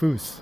Foos.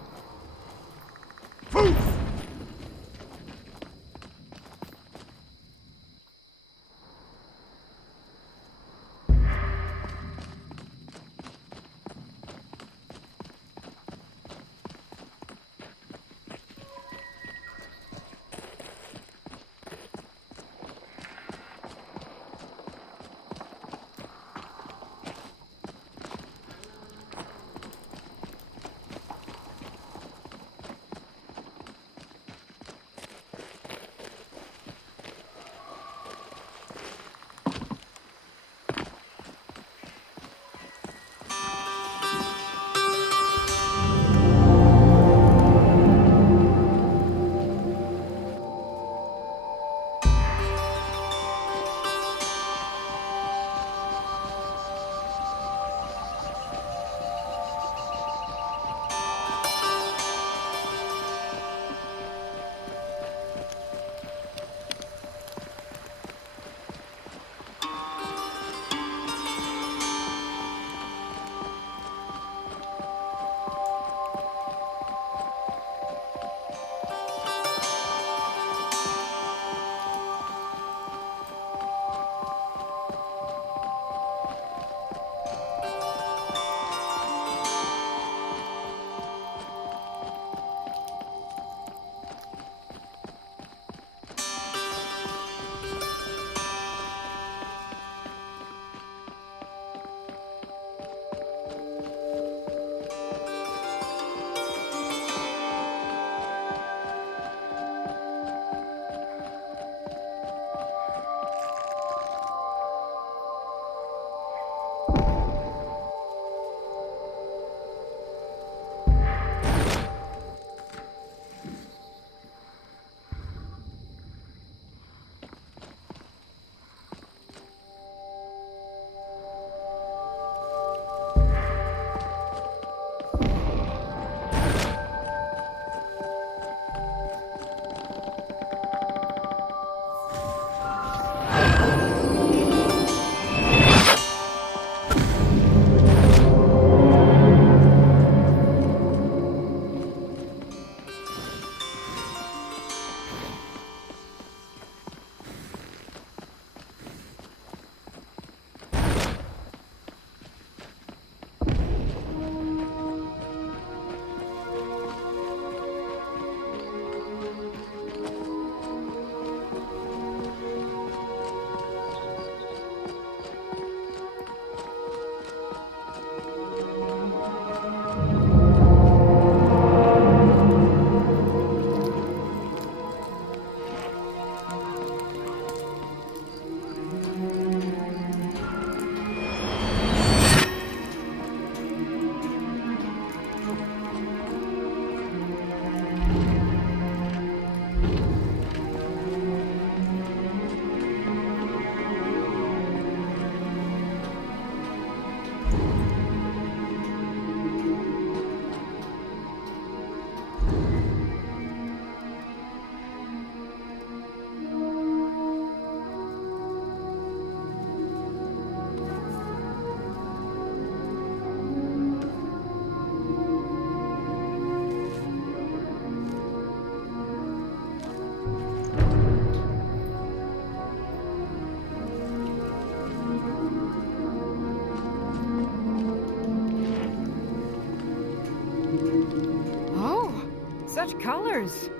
Such colors!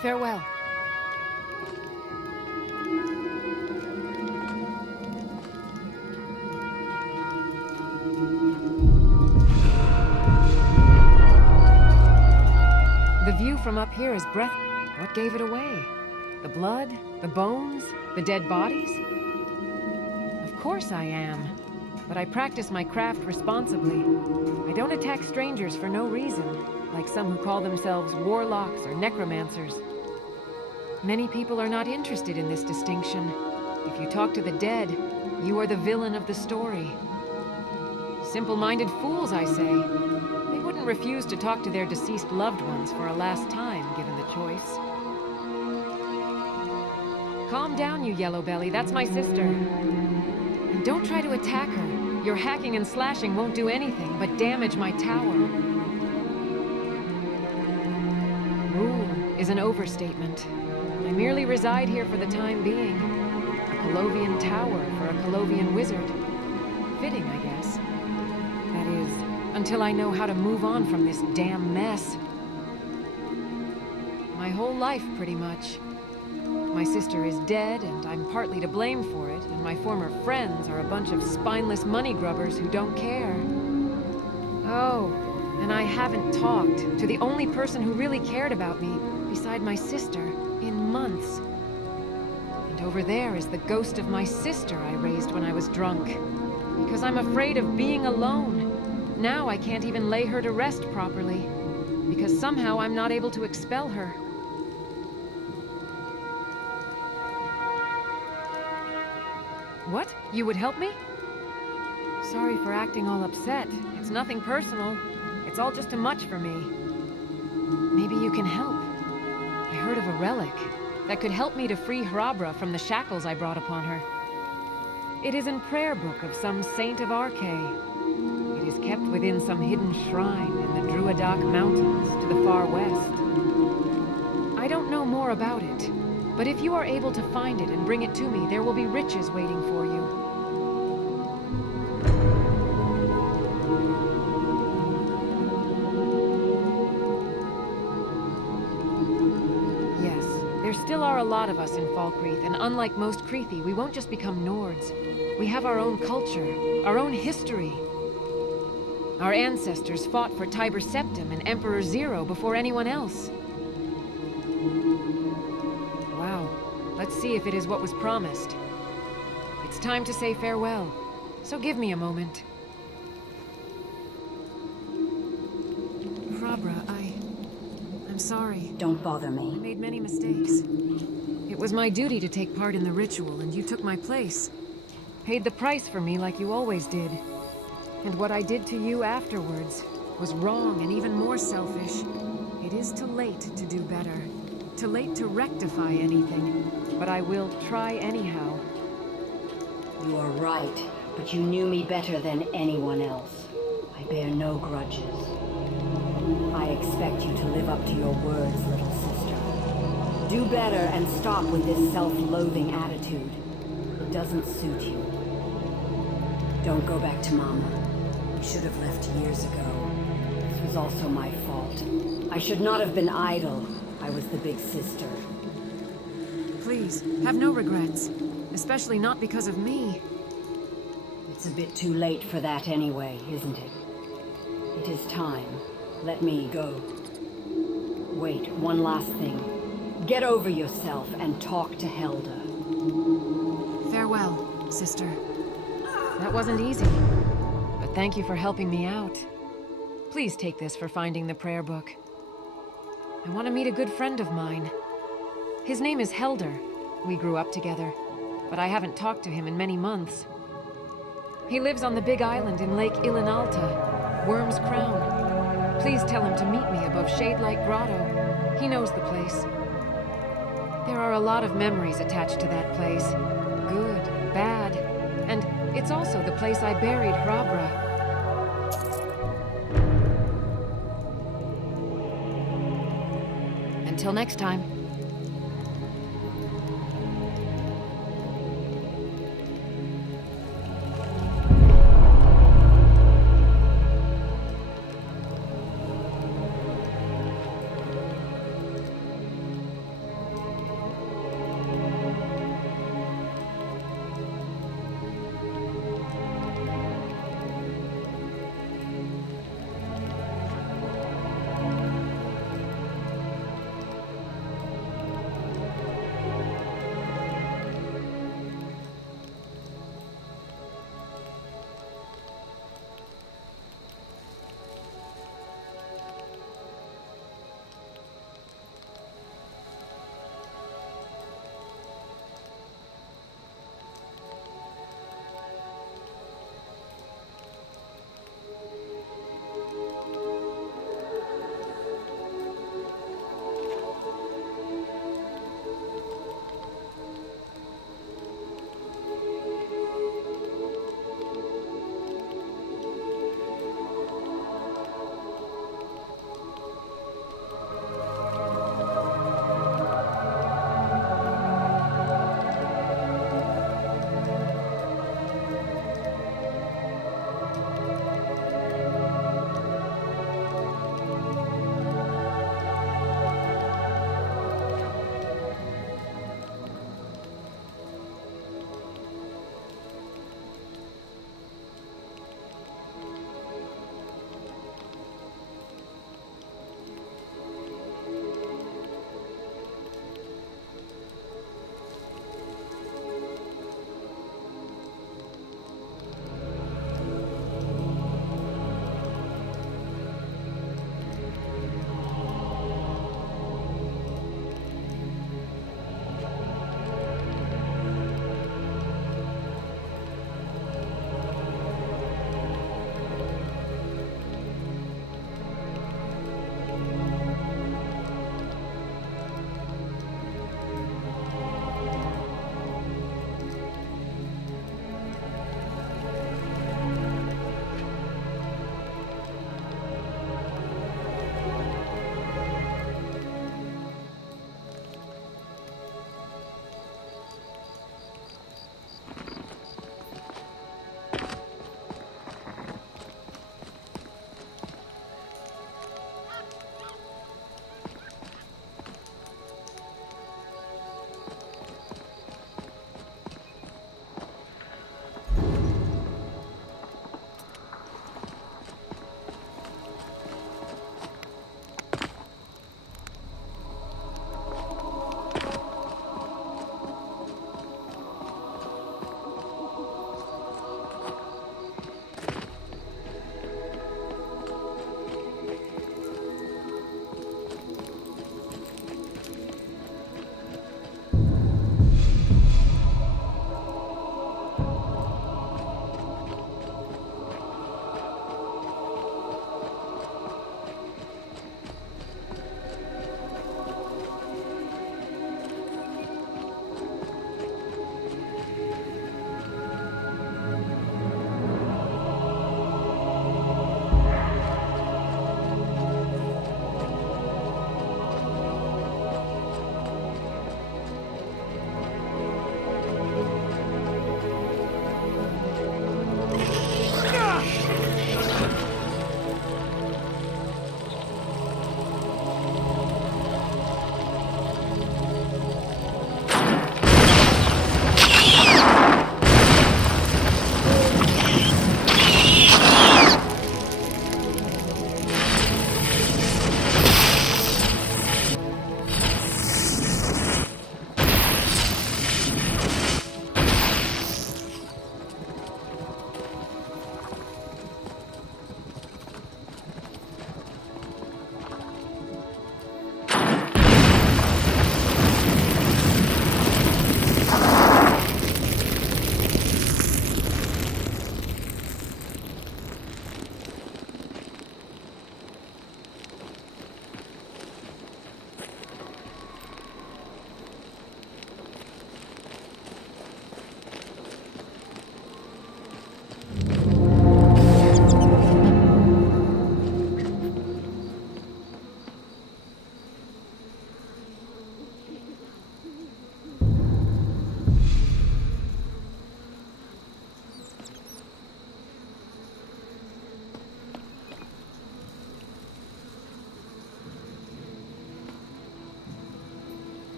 Farewell. The view from up here is breath. What gave it away? The blood? The bones? The dead bodies? Of course I am. But I practice my craft responsibly. I don't attack strangers for no reason, like some who call themselves warlocks or necromancers. Many people are not interested in this distinction. If you talk to the dead, you are the villain of the story. Simple-minded fools, I say. They wouldn't refuse to talk to their deceased loved ones for a last time, given the choice. Calm down, you yellow belly. That's my sister. And don't try to attack her. Your hacking and slashing won't do anything but damage my tower. Rule is an overstatement. I merely reside here for the time being. A Colovian tower for a Colovian wizard. Fitting, I guess. That is, until I know how to move on from this damn mess. My whole life, pretty much. My sister is dead, and I'm partly to blame for it, and my former friends are a bunch of spineless money grubbers who don't care. Oh, and I haven't talked to the only person who really cared about me, beside my sister, in months. And over there is the ghost of my sister I raised when I was drunk. Because I'm afraid of being alone. Now I can't even lay her to rest properly. Because somehow I'm not able to expel her. What? You would help me? Sorry for acting all upset. It's nothing personal. It's all just too much for me. Maybe you can help. I heard of a relic that could help me to free Hrabra from the shackles I brought upon her. It is in prayer book of some saint of Arkay. It is kept within some hidden shrine in the Druidak Mountains to the far west. I don't know more about it, but if you are able to find it and bring it to me, there will be riches waiting for you. Yes, there still are a lot of us in Falkreath, and unlike most Creethy, we won't just become Nords. We have our own culture, our own history. Our ancestors fought for Tiber Septim and Emperor Zero before anyone else. Wow. Let's see if it is what was promised. It's time to say farewell, so give me a moment. Hrabra, I'm sorry. Don't bother me. I made many mistakes. It was my duty to take part in the ritual, and you took my place. Paid the price for me like you always did. And what I did to you afterwards was wrong and even more selfish. It is too late to do better. Too late to rectify anything. But I will try anyhow. You are right, but you knew me better than anyone else. I bear no grudges. I expect you to live up to your words, little sister. Do better and stop with this self-loathing attitude. It doesn't suit you. Don't go back to Mama. We should have left years ago. This was also my fault. I should not have been idle. I was the big sister. Please, have no regrets. Especially not because of me. It's a bit too late for that anyway, isn't it? It is time. Let me go. Wait, one last thing. Get over yourself and talk to Helda. Farewell, sister. That wasn't easy, but thank you for helping me out. Please take this for finding the prayer book. I want to meet a good friend of mine. His name is Helder. We grew up together, but I haven't talked to him in many months. He lives on the big island in Lake Ilinalta, Worm's Crown. Please tell him to meet me above Shadelight Grotto. He knows the place. There are a lot of memories attached to that place. Good, bad, and it's also the place I buried Hrabra. Until next time.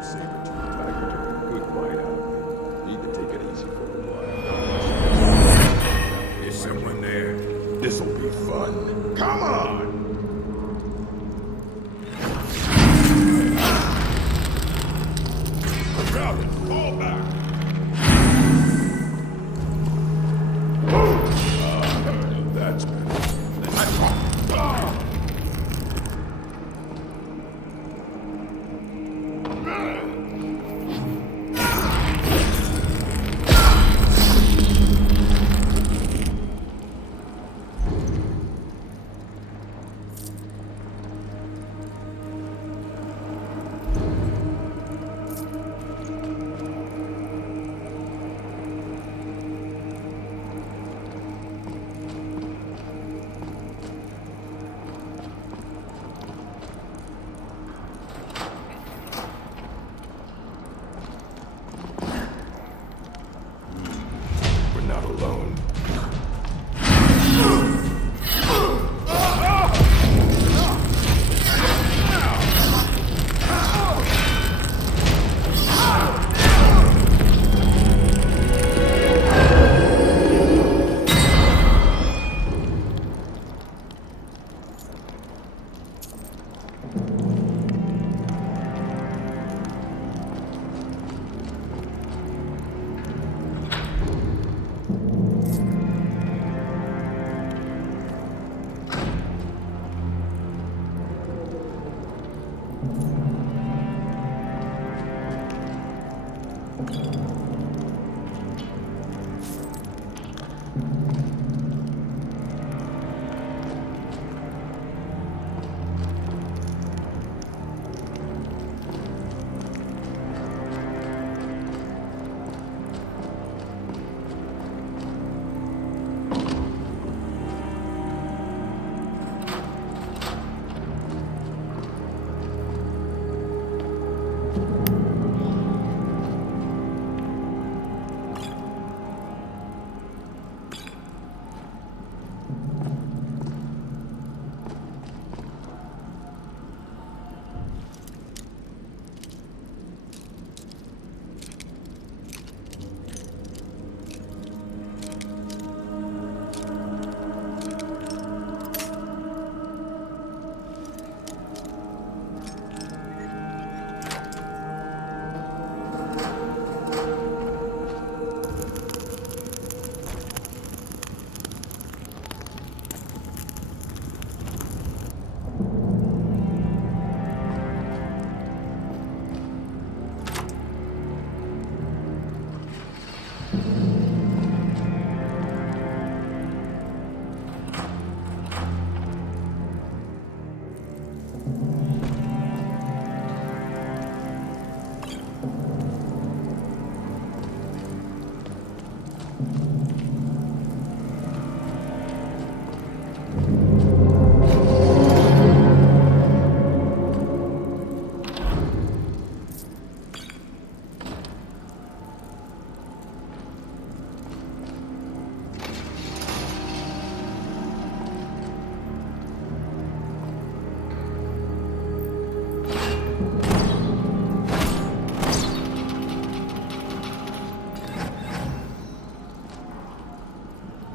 you saber-toothed tiger took a good bite out of me. Need to take it easy for a while. There's someone there. This'll be fun. Come on! Rebel, fall back! That's better. We're not alone.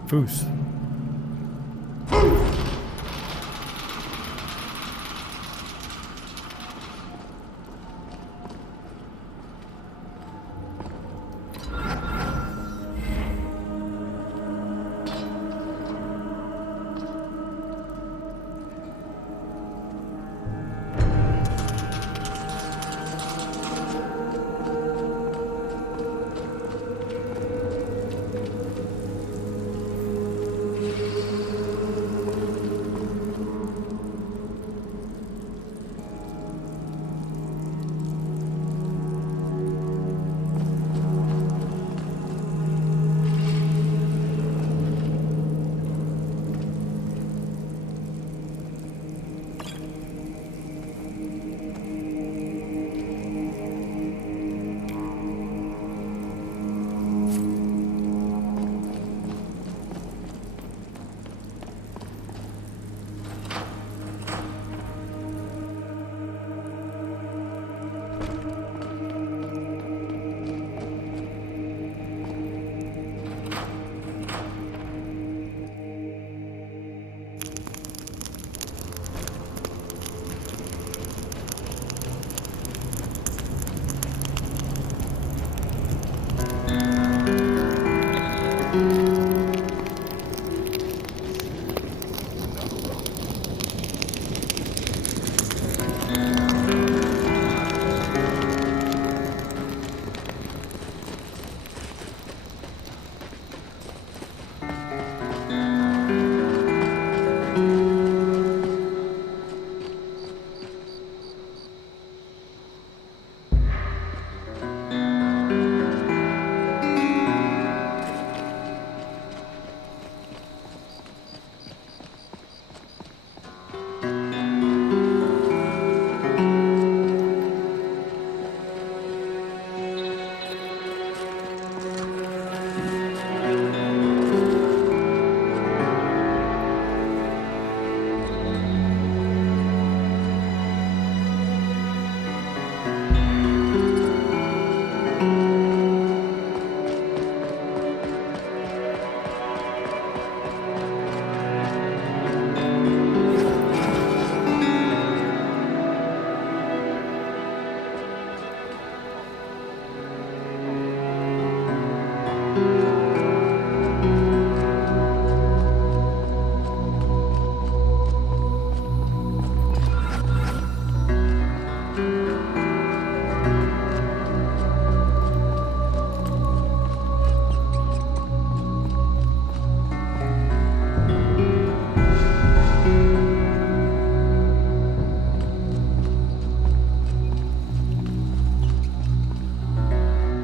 Foos.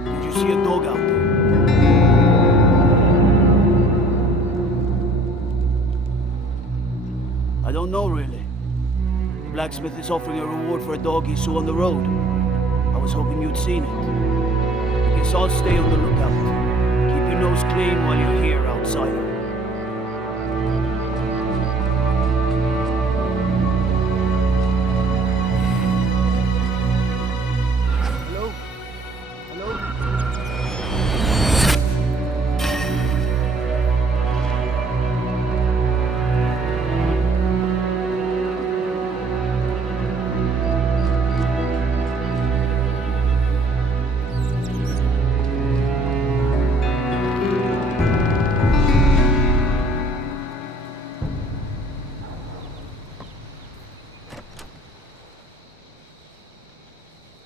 Did you see a dog out there? I don't know, really. The blacksmith is offering a reward for a dog he saw on the road. I was hoping you'd seen it. Guess I'll stay on the lookout. Keep your nose clean while you're here, outsider. Hello? Hello?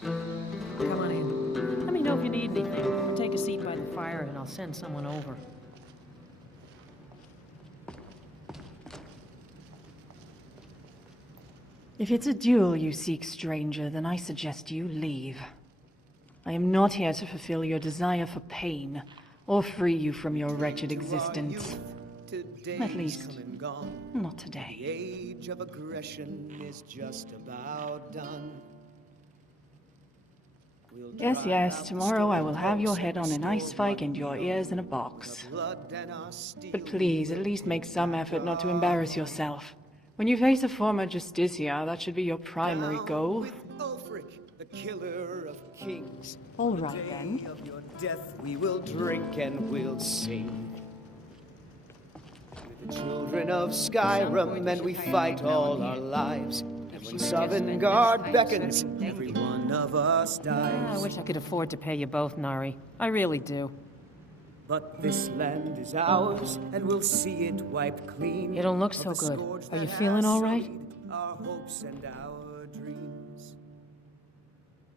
Come on in. Let me know if you need anything. Or take a seat by the fire and I'll send someone over. If it's a duel you seek, stranger, then I suggest you leave. I am not here to fulfill your desire for pain, or free you from your wretched existence. At least, not The today. age of aggression is just about done. We'll Yes, drive yes, out tomorrow I will the have your storm, head on an ice spike and your ears in a box. blood and our steel. But please, at least make some effort not to embarrass yourself. When you face a former Justicia, that should be your primary goal. With Ulfric, the killer of kings. All On the right, day then. of your death, we will drink and we'll sing. We're the children of Skyrim, and we fight all our lives. And when Sovngarde beckons, every one of us dies. I wish I could afford to pay you both, Nari. I really do. But this land is ours, and we'll see it wiped clean. You don't look of so the good. scourge Are you that feeling has all right? sullied our hopes and our dreams.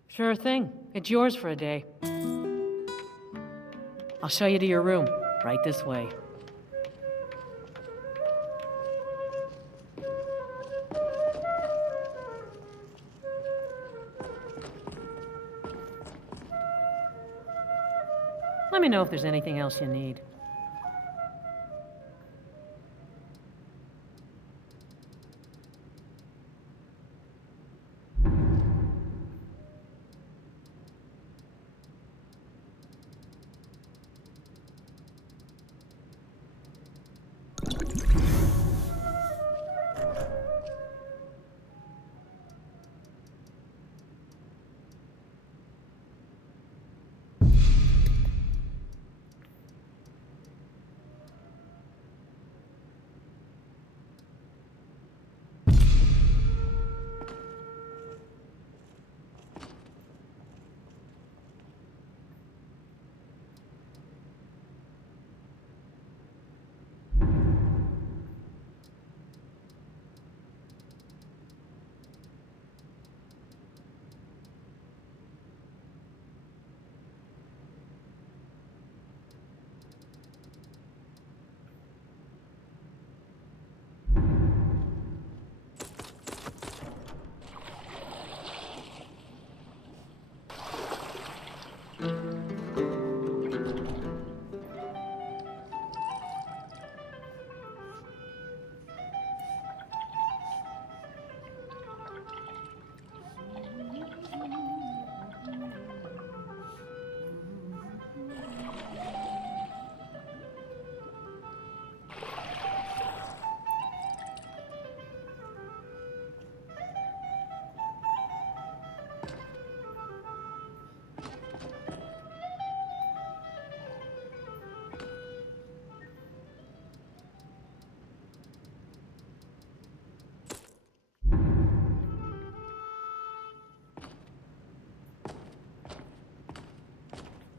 Sure thing. It's yours for a day. I'll show you to your room. Right this way. Let me know if there's anything else you need.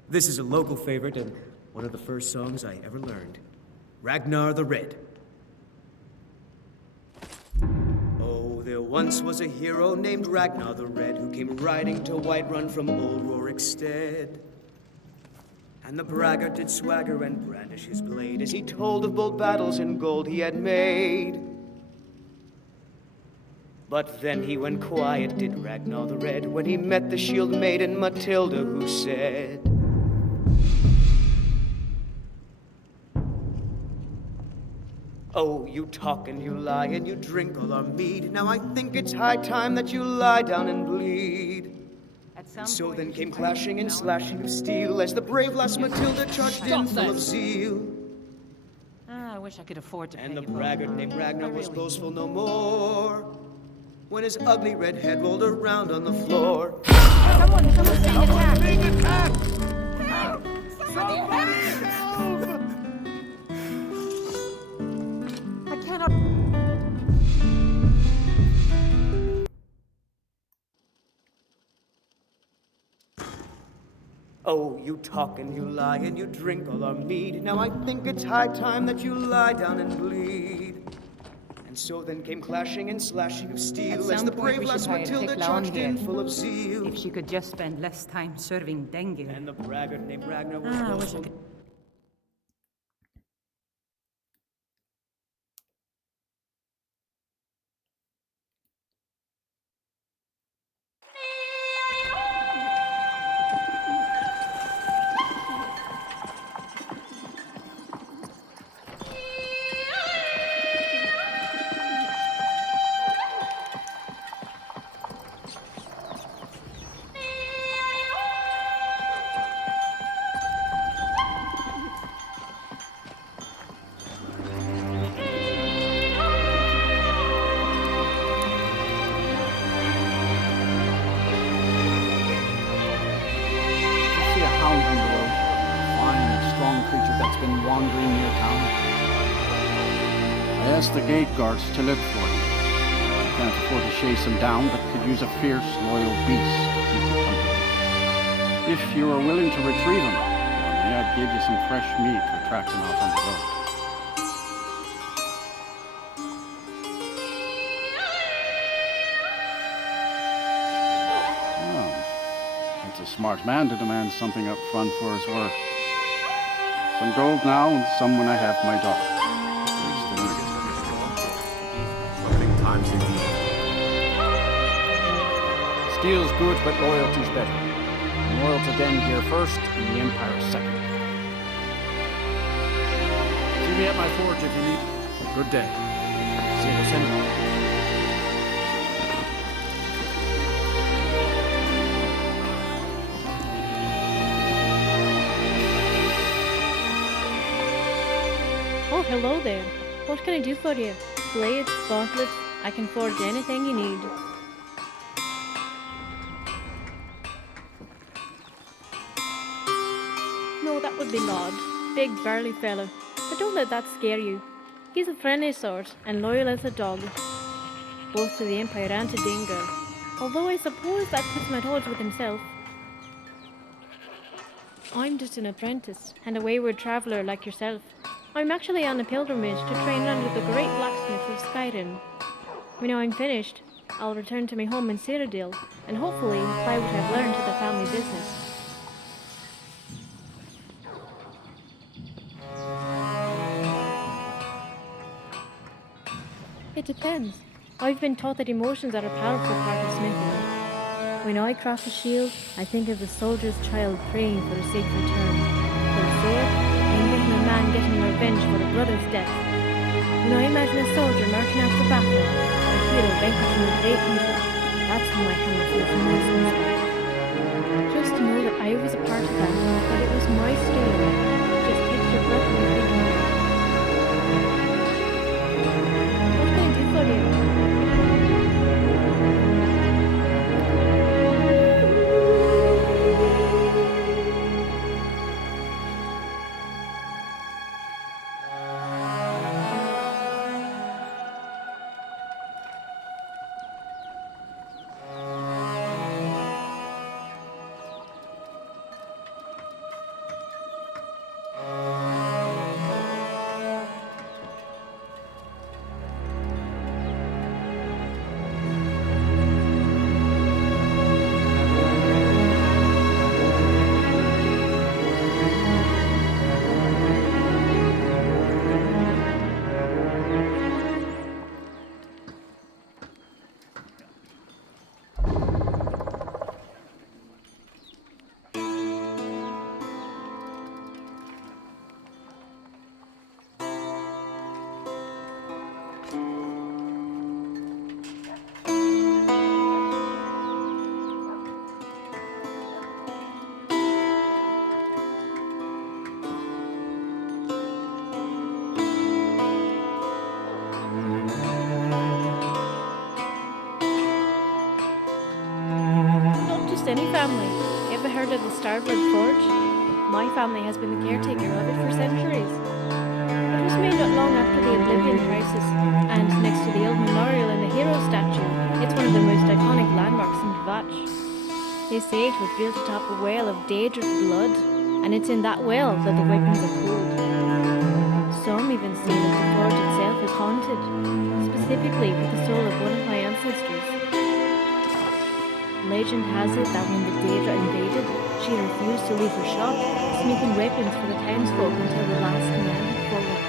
This is a local favorite and one of the first songs I ever learned. Ragnar the Red. Oh, there once was a hero named Ragnar the Red who came riding to Whiterun from old Rorikstead. And the braggart did swagger and brandish his blade as he told of bold battles and gold he had made. But then he went quiet, did Ragnar the Red, when he met the shield maiden Matilda, who said, "Oh, you talk and you lie and you drink all our mead. Now I think it's high time that you lie down and bleed." And so then came clashing and slashing of steel as the brave lass Matilda charged in full of zeal. Ah, I wish I could afford to pay And the you both. braggart named Ragnar was really boastful no more when his ugly red head rolled around on the floor. Someone's being attacked! I cannot... Oh, you talk and you lie and you drink all our mead. Now I think it's high time that you lie down and bleed. And so then came clashing and slashing of steel as the brave lass Matilda charged in full of zeal. If she could just spend less time serving dengue. And the braggart named Ragnar was I wish I boastful. could... See a hound on the road. Fine, strong creature that's been wandering near town. I asked the gate guards to look for him. I can't afford to chase him down, but could use a fierce, loyal beast to keep him company. If you are willing to retrieve him, may I give you some fresh meat to attract him out on the road. It's a smart man to demand something up front for his work. Some gold now, and some when I have my dog. There's the nugget. Opening times indeed. Steel's good, but loyalty's better. I'm loyal to Den here first, and the Empire second. See me at my forge if you need. Good day. See you, Lieutenant. Oh, hello there. What can I do for you? Blades, gauntlets, I can forge anything you need. No, that would be Lod. Big, burly fella. But don't let that scare you. He's a friendly sort, and loyal as a dog. Both to the Empire and to Dingo. Although I suppose that puts him at odds with himself. I'm just an apprentice, and a wayward traveller like yourself. I'm actually on a pilgrimage to train under the great blacksmith of Skyrim. When I'm finished, I'll return to my home in Cyrodiil, and hopefully apply what I've learned to the family business. It depends. I've been taught that emotions are a powerful part of smithing. When I craft a shield, I think of the soldier's child praying for a safe return. For a sword, I envision a man getting revenge for a brother's death. When I imagine a soldier marching after battle, a hero vanquishing a great evil, that's when my hammer feels most inspired. Just to know that I was a part of that it was my story, just takes your breath away thinking of it. What can I do for you? any family. Ever heard of the Starboard Forge? My family has been the caretaker of it for centuries. It was made not long after the Oblivion Crisis, and next to the old memorial and the hero statue, it's one of the most iconic landmarks in Kvatch. They say it was built atop a well of Daedra's blood, and it's in that well that the weapons are cooled. Some even say that the forge itself is haunted, specifically with the soul of one of my ancestors. Legend has it that when the Daedra invaded, she refused to leave her shop, sneaking weapons for the townsfolk until the last man had fallen.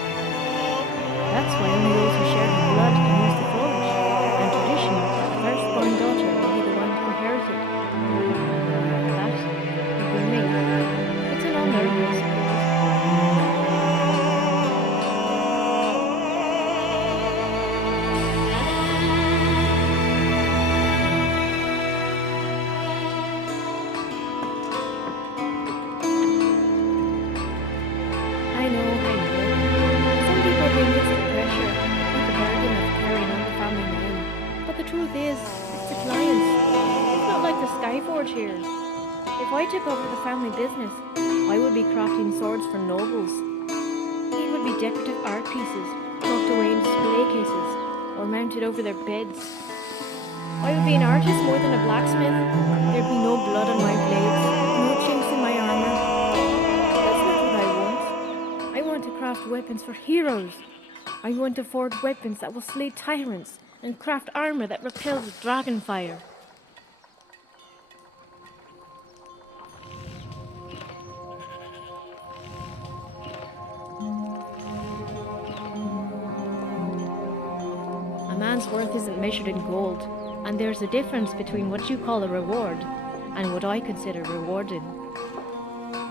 That's why only those who share her blood can use the forge, and traditionally, the firstborn daughter will be the one to inherit it. That would be me. It's an honor, I suppose. I know. Some people think it's the pressure, the burden of carrying on the family name. But the truth is, it's the clients. It's not like the Skyforge here. If I took over the family business, I would be crafting swords for nobles. These would be decorative art pieces, tucked away in display cases, or mounted over their beds. I would be an artist more than a blacksmith. There'd be no blood on my blades, no chinks in my armor. That's not what I want. I want to craft weapons for heroes. I want to forge weapons that will slay tyrants and craft armor that repels dragon fire. A man's worth isn't measured in gold, and there's a difference between what you call a reward and what I consider rewarding.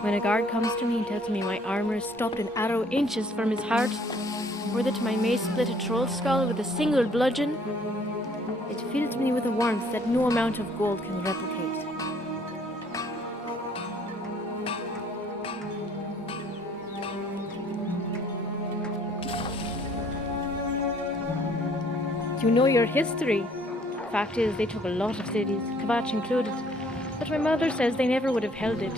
When a guard comes to me and tells me my armor is stopped an arrow inches from his heart, or that my mace split a troll's skull with a single bludgeon, it fills me with a warmth that no amount of gold can replicate. You know your history. Fact is, they took a lot of cities, Kvatch included, but my mother says they never would have held it.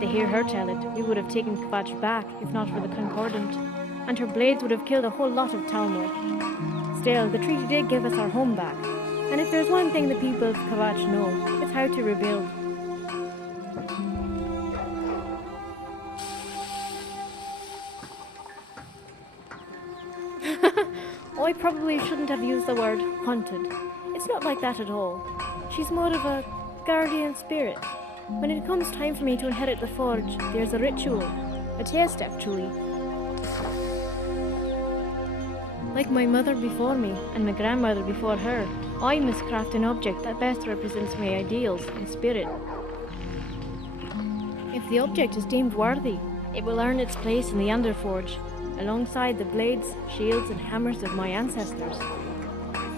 They hear her tell it, we would have taken Kvatch back if not for the Concordant, and her blades would have killed a whole lot of Talmor. Still, the treaty did give us our home back, and if there's one thing the people of Kvatch know, it's how to rebuild. I probably shouldn't have used the word haunted. It's not like that at all. She's more of a guardian spirit. When it comes time for me to inherit the forge, there's a ritual. A test, actually. Like my mother before me, and my grandmother before her, I must craft an object that best represents my ideals and spirit. If the object is deemed worthy, it will earn its place in the Underforge, alongside the blades, shields, and hammers of my ancestors.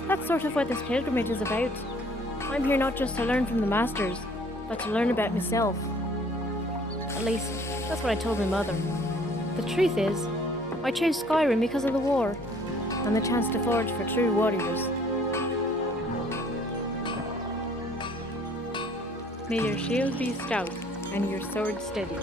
That's sort of what this pilgrimage is about. I'm here not just to learn from the masters, but to learn about myself. At least, that's what I told my mother. The truth is, I chose Skyrim because of the war, and the chance to forge for true warriors. May your shield be stout, and your sword steady.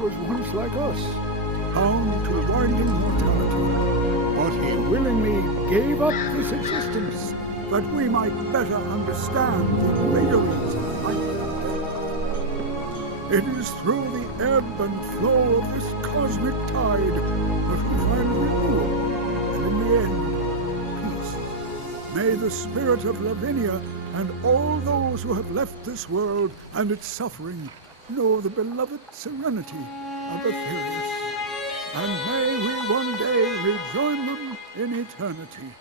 Was once like us, bound to winding mortality. But he willingly gave up this existence that we might better understand the vagaries of life. It is through the ebb and flow of this cosmic tide that we find renewal, and in the end, peace. May the spirit of Lavinia and all those who have left this world and its suffering know the beloved serenity of Aetherius. And may we one day rejoin them in eternity.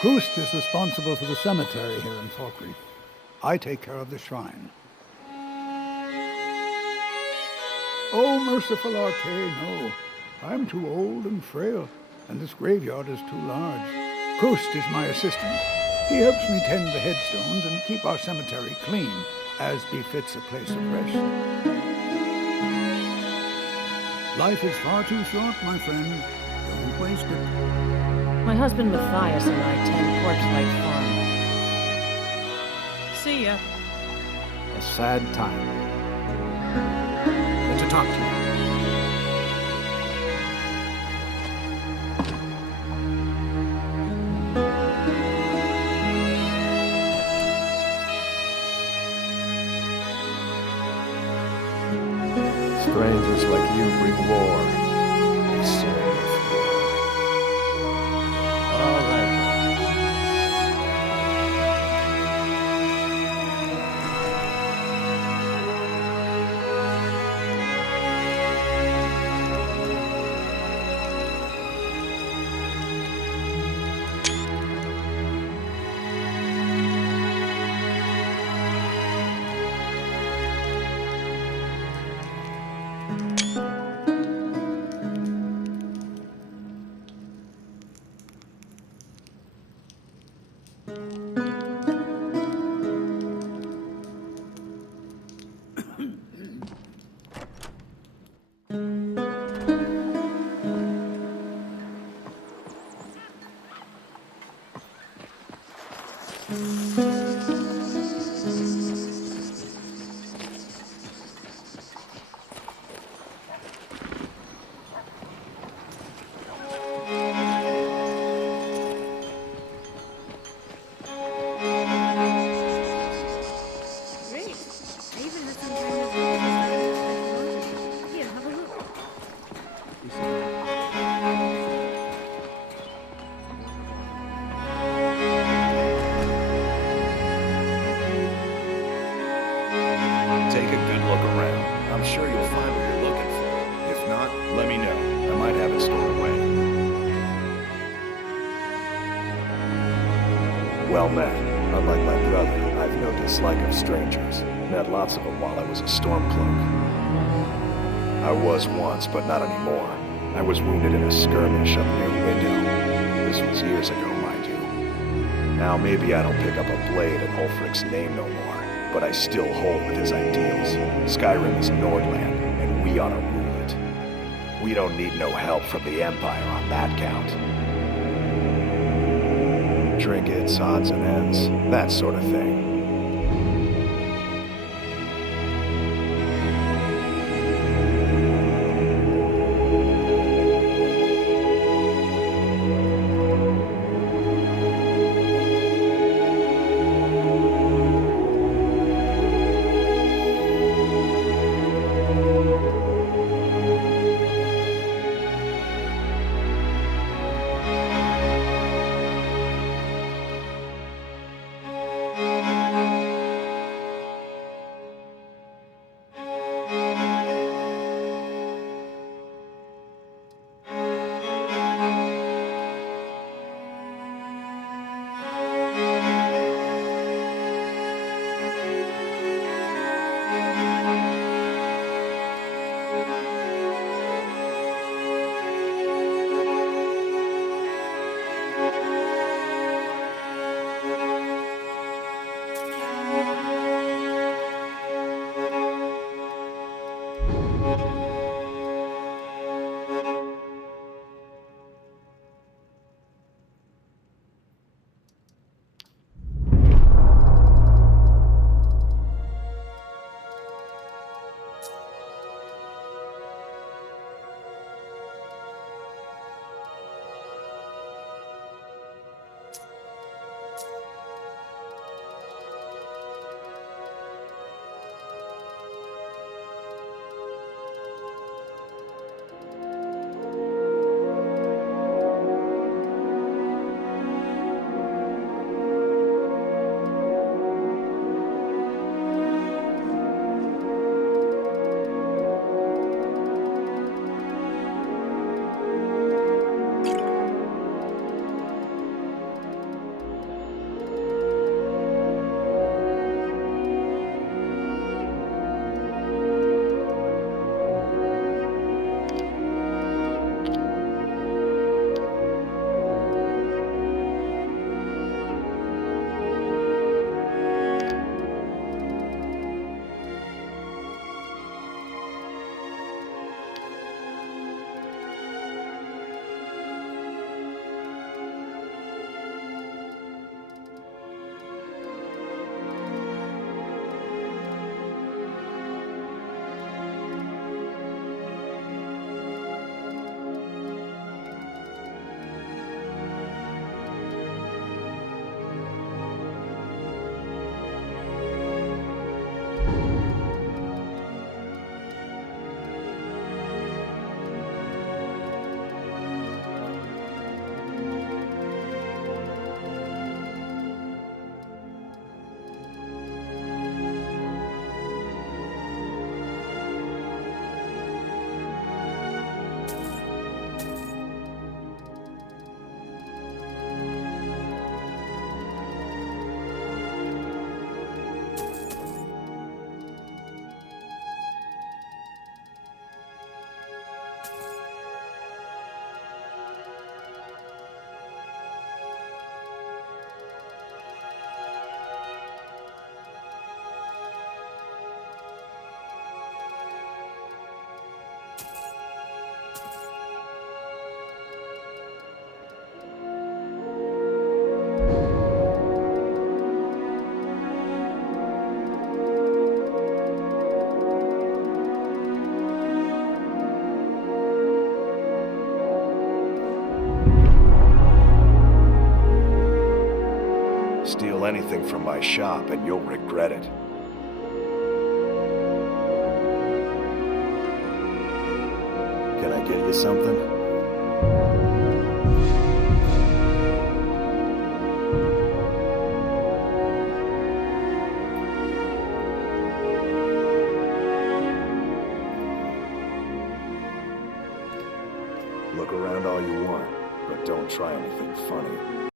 Kust is responsible for the cemetery here in Falkreath. I take care of the shrine. Oh, merciful Arcane, no. I'm too old and frail, and this graveyard is too large. Kust is my assistant. He helps me tend the headstones and keep our cemetery clean, as befits a place of rest. Life is far too short, my friend. Don't waste it. My husband Matthias and I tend Corpse-Light Farm. See ya. A sad time. Good to talk to you. Strangers like you bring war. All right. Take a good look around. I'm sure you'll find what you're looking for. If not, let me know. I might have it stored away. Well met. Unlike my brother, I've no dislike of strangers. Met lots of them while I was a Stormcloak. I was once, but not anymore. I was wounded in a skirmish up near Window. This was years ago, mind you. Now maybe I don't pick up a blade in Ulfric's name no more, but I still hold with his ideals. Skyrim is Nordland, and we ought to rule it. We don't need no help from the Empire on that count. Trinkets, odds and ends, that sort of thing. Steal anything from my shop and you'll regret it. Can I get you something? Look around all you want, but don't try anything funny.